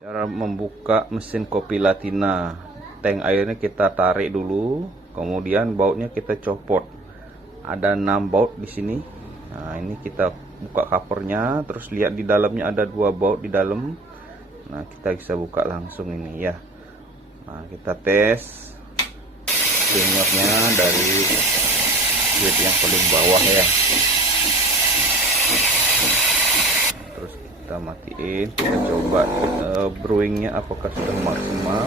Cara membuka mesin kopi Latina. Tank airnya kita tarik dulu, kemudian bautnya kita copot. Ada 6 baut di sini. Nah, ini kita buka covernya, terus lihat di dalamnya ada 2 baut di dalam. Nah, kita bisa buka langsung ini ya. Nah, kita tes penyoknya dari switch yang paling bawah ya. Terus kita matiin, kita coba brewingnya apakah sudah maksimal.